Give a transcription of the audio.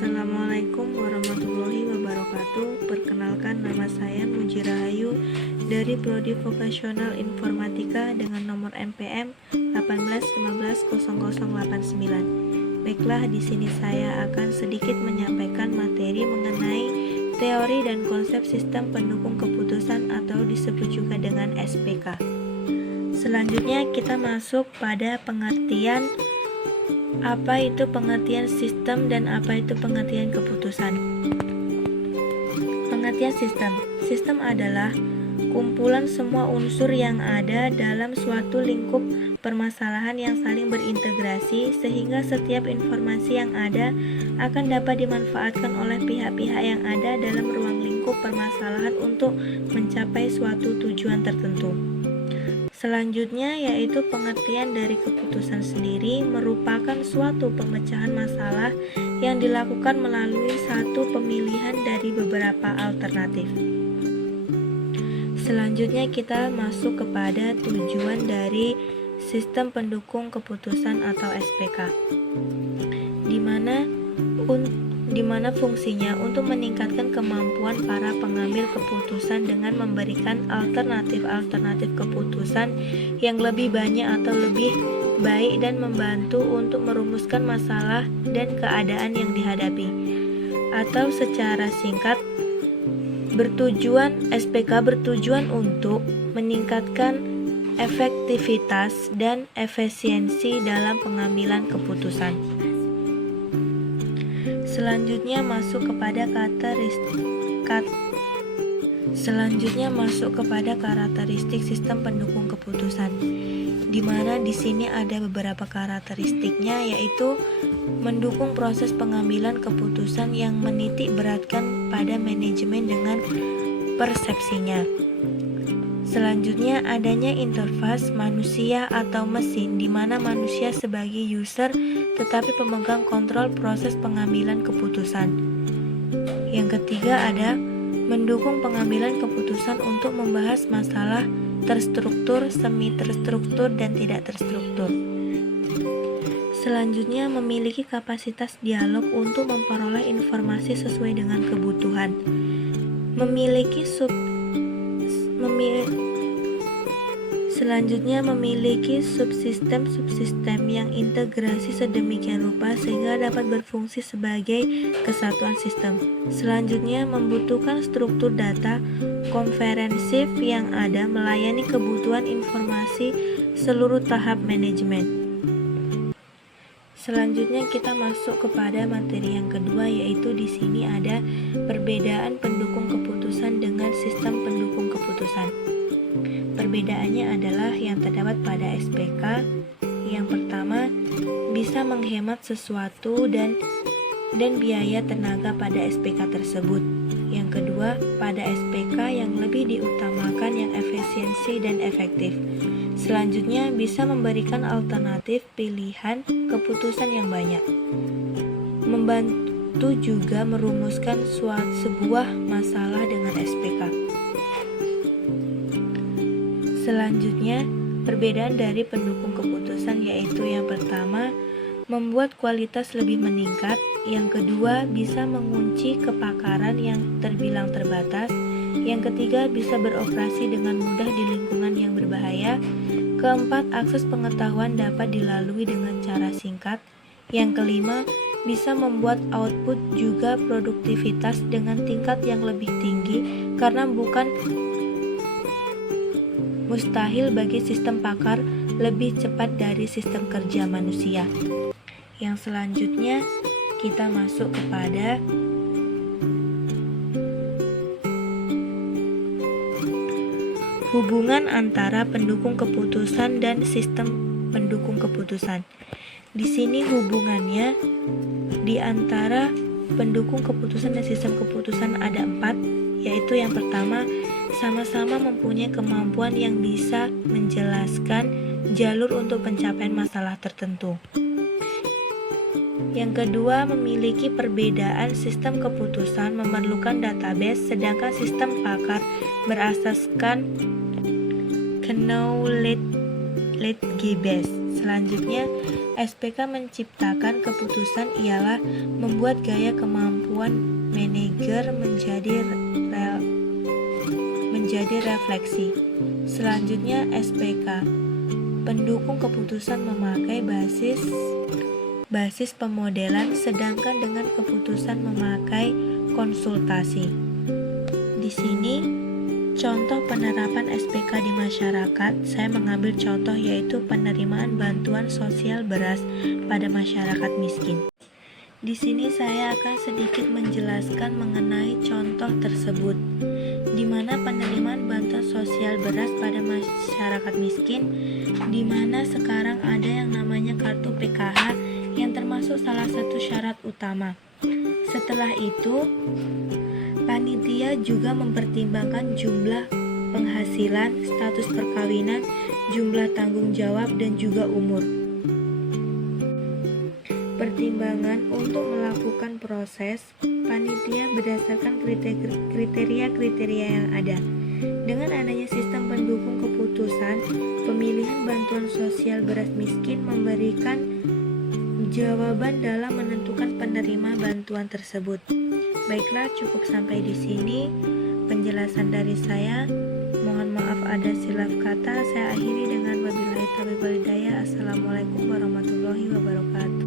Assalamualaikum warahmatullahi wabarakatuh. Perkenalkan, nama saya Muji Rahayu dari Prodi Vokasional Informatika dengan nomor NPM 181500089. Baiklah, di sini saya akan sedikit menyampaikan materi mengenai teori dan konsep sistem pendukung keputusan atau disebut juga dengan SPK. Selanjutnya kita masuk pada pengertian apa itu pengertian sistem dan apa itu pengertian keputusan. Pengertian sistem. Sistem adalah kumpulan semua unsur yang ada dalam suatu lingkup permasalahan yang saling berintegrasi sehingga setiap informasi yang ada akan dapat dimanfaatkan oleh pihak-pihak yang ada dalam ruang lingkup permasalahan untuk mencapai suatu tujuan tertentu. Selanjutnya yaitu pengertian dari keputusan sendiri merupakan suatu pemecahan masalah yang dilakukan melalui satu pemilihan dari beberapa alternatif. Selanjutnya kita masuk kepada tujuan dari sistem pendukung keputusan atau SPK, di mana fungsinya untuk meningkatkan kemampuan para pengambil keputusan dengan memberikan alternatif-alternatif keputusan yang lebih banyak atau lebih baik dan membantu untuk merumuskan masalah dan keadaan yang dihadapi. Atau secara singkat, SPK bertujuan untuk meningkatkan efektivitas dan efisiensi dalam pengambilan keputusan. Selanjutnya masuk kepada karakteristik sistem pendukung keputusan, di mana di sini ada beberapa karakteristiknya, yaitu mendukung proses pengambilan keputusan yang menitik beratkan pada manajemen dengan persepsinya. Selanjutnya adanya interface manusia atau mesin, di mana manusia sebagai user tetapi pemegang kontrol proses pengambilan keputusan. Yang ketiga ada mendukung pengambilan keputusan untuk membahas masalah terstruktur, semi terstruktur, dan tidak terstruktur. Selanjutnya memiliki kapasitas dialog untuk memperoleh informasi sesuai dengan kebutuhan. Selanjutnya memiliki subsistem yang integrasi sedemikian rupa sehingga dapat berfungsi sebagai kesatuan sistem. Selanjutnya membutuhkan struktur data komprehensif yang ada melayani kebutuhan informasi seluruh tahap manajemen. Selanjutnya kita masuk kepada materi yang kedua, yaitu di sini ada perbedaan pendukung keputusan dengan sistem pendukung keputusan. Perbedaannya adalah yang terdapat pada SPK. Yang pertama, bisa menghemat sesuatu dan biaya tenaga pada SPK tersebut. Yang kedua, pada SPK yang lebih diutamakan yang efisiensi dan efektif. Selanjutnya, bisa memberikan alternatif pilihan keputusan yang banyak. Membantu juga merumuskan sebuah masalah dengan SPK. Selanjutnya, perbedaan dari pendukung keputusan yaitu yang pertama, membuat kualitas lebih meningkat. Yang kedua, bisa mengunci kepakaran yang terbilang terbatas. Yang ketiga, bisa beroperasi dengan mudah di lingkungan yang berbahaya. Keempat, akses pengetahuan dapat dilalui dengan cara singkat. Yang kelima, bisa membuat output juga produktivitas dengan tingkat yang lebih tinggi karena bukan mustahil bagi sistem pakar lebih cepat dari sistem kerja manusia. Yang selanjutnya kita masuk kepada hubungan antara pendukung keputusan dan sistem pendukung keputusan. Di sini hubungannya di antara pendukung keputusan dan sistem keputusan ada 4, yaitu yang pertama, sama-sama mempunyai kemampuan yang bisa menjelaskan jalur untuk pencapaian masalah tertentu. Yang kedua, memiliki perbedaan sistem keputusan memerlukan database, sedangkan sistem pakar berasaskan knowledge base. Selanjutnya, SPK menciptakan keputusan ialah membuat gaya kemampuan manajer menjadi refleksi. Selanjutnya, SPK pendukung keputusan memakai basis pemodelan, sedangkan dengan keputusan memakai konsultasi. Di sini contoh penerapan SPK di masyarakat, saya mengambil contoh yaitu penerimaan bantuan sosial beras pada masyarakat miskin. Di sini saya akan sedikit menjelaskan mengenai contoh tersebut, di mana penerimaan bantuan sosial beras pada masyarakat miskin, di mana sekarang ada yang namanya kartu PKH yang termasuk salah satu syarat utama. Setelah itu, panitia juga mempertimbangkan jumlah penghasilan, status perkawinan, jumlah tanggung jawab, dan juga umur. Pertimbangan untuk melakukan proses panitia berdasarkan kriteria-kriteria yang ada. Dengan adanya sistem pendukung keputusan, pemilihan bantuan sosial beras miskin memberikan jawaban dalam menentukan penerima bantuan tersebut. Baiklah, cukup sampai di sini penjelasan dari saya. Mohon maaf ada silap kata. Saya akhiri dengan wabillahi taufiq wal hidayah. Assalamualaikum warahmatullahi wabarakatuh.